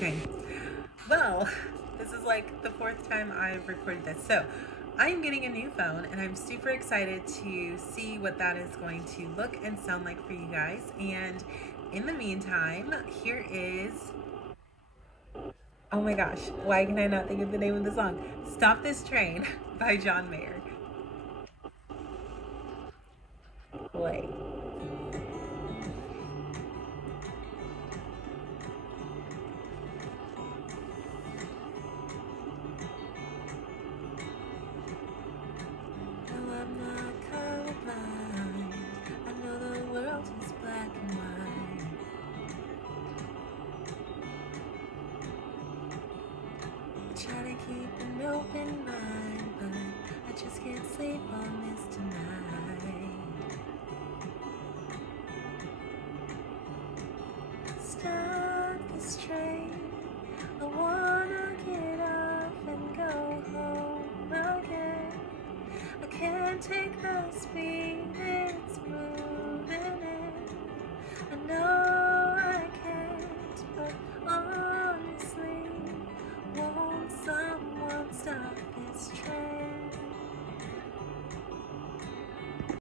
Okay. Well, this is like the fourth time I've recorded this. So, I'm getting a new phone and I'm super excited to see what that is going to look and sound like for you guys. And in the meantime, here is, oh my gosh, why can I not think of the name of the song? Stop This Train by John Mayer. Play. No, I'm not colorblind. I know the world is black and white. I try to keep an open mind, but I just can't sleep on this tonight. Stop this train. I wanna get off and go home.